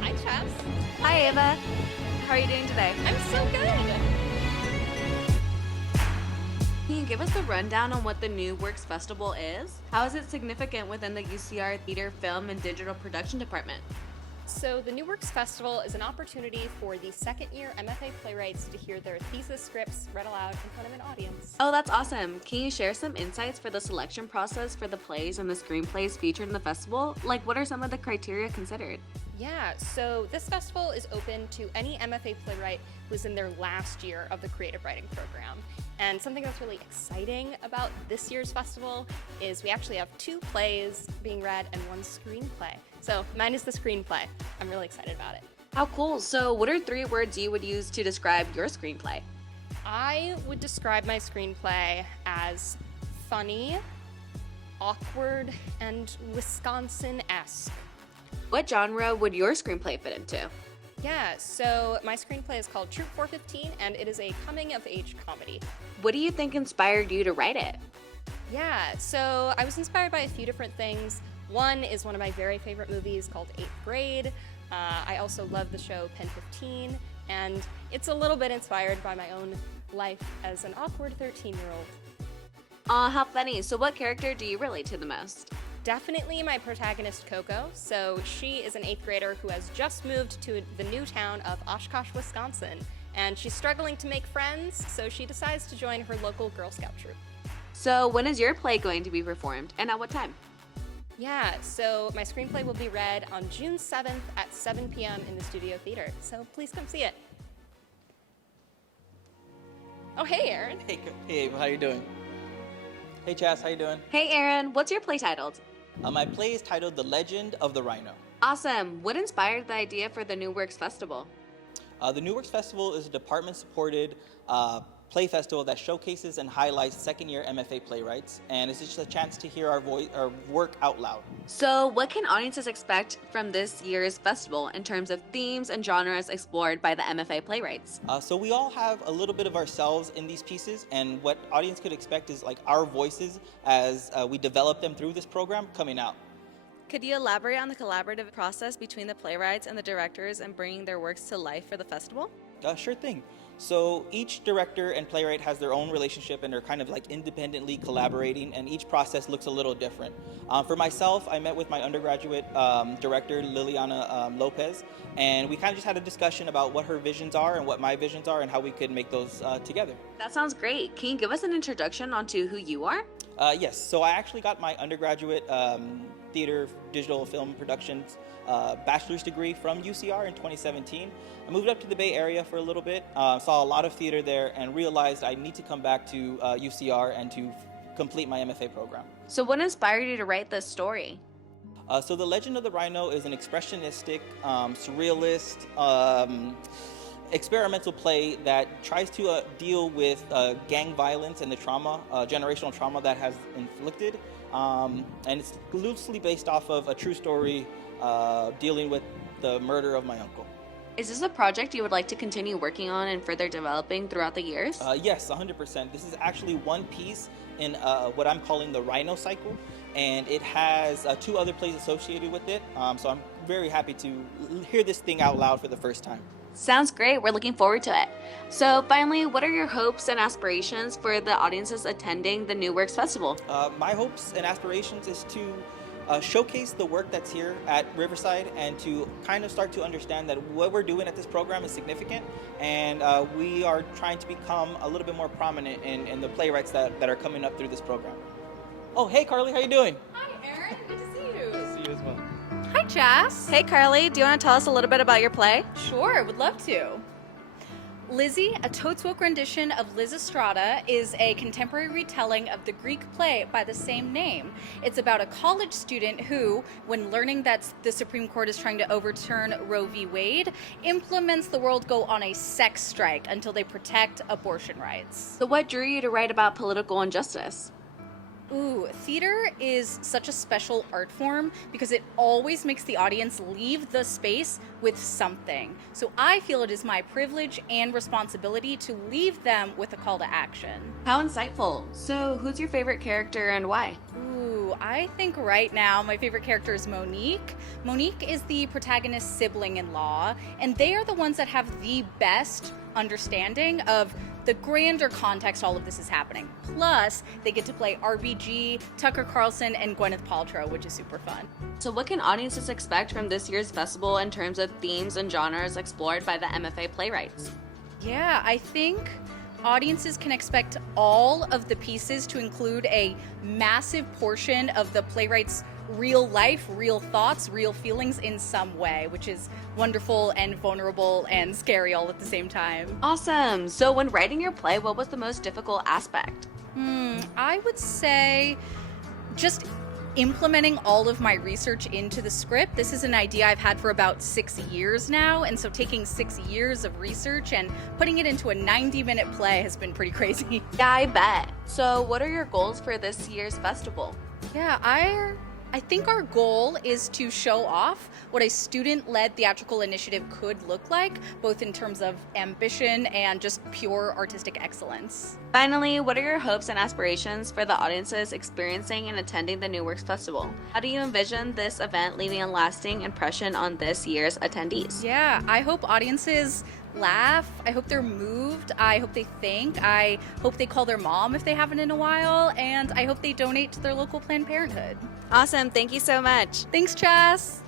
Hi, Chess. Hi, Ava. How are you doing today? I'm so good. Can you give us a rundown on what the New Works Festival is? How is it significant within the UCR Theater, Film, and Digital Production Department? So, the New Works Festival is an opportunity for the second year MFA playwrights to hear their thesis scripts read aloud in front of an audience. Oh, that's awesome. Can you share some insights for the selection process for the plays and the screenplays featured in the festival? Like, what are some of the criteria considered? Yeah, so this festival is open to any MFA playwright who's in their last year of the creative writing program. And something that's really exciting about this year's festival is we actually have 2 plays being read and 1 screenplay. So mine is the screenplay. I'm really excited about it. How cool. So, what are 3 words you would use to describe your screenplay? I would describe my screenplay as funny, awkward, and Wisconsin-esque. What genre would your screenplay fit into? Yeah, so my screenplay is called Troop 415, and it is a coming-of-age comedy. What do you think inspired you to write it? Yeah, so I was inspired by a few different things. One is one of my very favorite movies called 8th Grade. I also love the show Pen 15, and it's a little bit inspired by my own life as an awkward 13-year-old. Aw, how funny. So, what character do you relate to the most? Definitely my protagonist, Coco. So she is an 8th grader who has just moved to the new town of Oshkosh, Wisconsin. And she's struggling to make friends, so she decides to join her local Girl Scout troop. So, when is your play going to be performed, and at what time? Yeah, so my screenplay will be read on June 7th at 7 p.m. in the Studio Theater. So please come see it. Oh, hey, Aaron. Hey, Ava, how you doing? Hey, Chas, how you doing? Hey, Aaron, what's your play titled? My play is titled The Legend of the Rhino. Awesome. What inspired the idea for the New Works Festival? The New Works Festival is a department-supported play festival that showcases and highlights second-year MFA playwrights, and it's just a chance to hear our work out loud. So, what can audiences expect from this year's festival in terms of themes and genres explored by the MFA playwrights? So we all have a little bit of ourselves in these pieces, and what audience could expect is like our voices as we develop them through this program coming out. Could you elaborate on the collaborative process between the playwrights and the directors in bringing their works to life for the festival? Sure thing. So each director and playwright has their own relationship, and they're kind of like independently collaborating, and each process looks a little different. For myself, I met with my undergraduate director, Liliana Lopez, and we kind of just had a discussion about what her visions are and what my visions are and how we could make those together. That sounds great. Can you give us an introduction onto who you are? Yes, so I actually got my undergraduate theater, digital film productions bachelor's degree from UCR in 2017. I moved up to the Bay Area for a little bit, saw a lot of theater there, and realized I need to come back to UCR and to complete my MFA program. So, what inspired you to write this story? So The Legend of the Rhino is an expressionistic, surrealist, experimental play that tries to deal with gang violence and the trauma, generational trauma that has inflicted. And it's loosely based off of a true story dealing with the murder of my uncle. Is this a project you would like to continue working on and further developing throughout the years? Yes, 100%. This is actually one piece in what I'm calling the Rhino cycle, and it has 2 other plays associated with it. So I'm very happy to hear this thing out loud for the first time. Sounds great. We're looking forward to it. So, finally, what are your hopes and aspirations for the audiences attending the New Works Festival? My hopes and aspirations is to showcase the work that's here at Riverside, and to kind of start to understand that what we're doing at this program is significant, and we are trying to become a little bit more prominent in the playwrights that are coming up through this program. Oh, hey Carly, how you doing? Hi, Aaron. Good to see you. See you as well. Hi, Jas. Hey, Carly, do you want to tell us a little bit about your play? Sure, would love to. Lizzie, a Toadswoke rendition of Lysistrata, is a contemporary retelling of the Greek play by the same name. It's about a college student who, when learning that the Supreme Court is trying to overturn Roe v. Wade, implements the world go on a sex strike until they protect abortion rights. So, what drew you to write about political injustice? Ooh, theater is such a special art form because it always makes the audience leave the space with something. So I feel it is my privilege and responsibility to leave them with a call to action. How insightful. So, who's your favorite character and why? Ooh, I think right now my favorite character is Monique. Monique is the protagonist's sibling-in-law, and they are the ones that have the best understanding of the grander context all of this is happening. Plus, they get to play RBG, Tucker Carlson, and Gwyneth Paltrow, which is super fun. So, what can audiences expect from this year's festival in terms of themes and genres explored by the MFA playwrights? Yeah, I think audiences can expect all of the pieces to include a massive portion of the playwright's real life, real thoughts, real feelings in some way, which is wonderful and vulnerable and scary all at the same time. Awesome! So, when writing your play, what was the most difficult aspect? I would say just implementing all of my research into the script. This is an idea I've had for about 6 years now, and so taking 6 years of research and putting it into a 90-minute play has been pretty crazy. Yeah, I bet. So, what are your goals for this year's festival? Yeah, I think our goal is to show off what a student-led theatrical initiative could look like, both in terms of ambition and just pure artistic excellence. Finally, what are your hopes and aspirations for the audiences experiencing and attending the New Works Festival? How do you envision this event leaving a lasting impression on this year's attendees? Yeah, I hope audiences laugh. I hope they're moved. I hope they think. I hope they call their mom if they haven't in a while. And I hope they donate to their local Planned Parenthood. Awesome. Thank you so much. Thanks, Chess.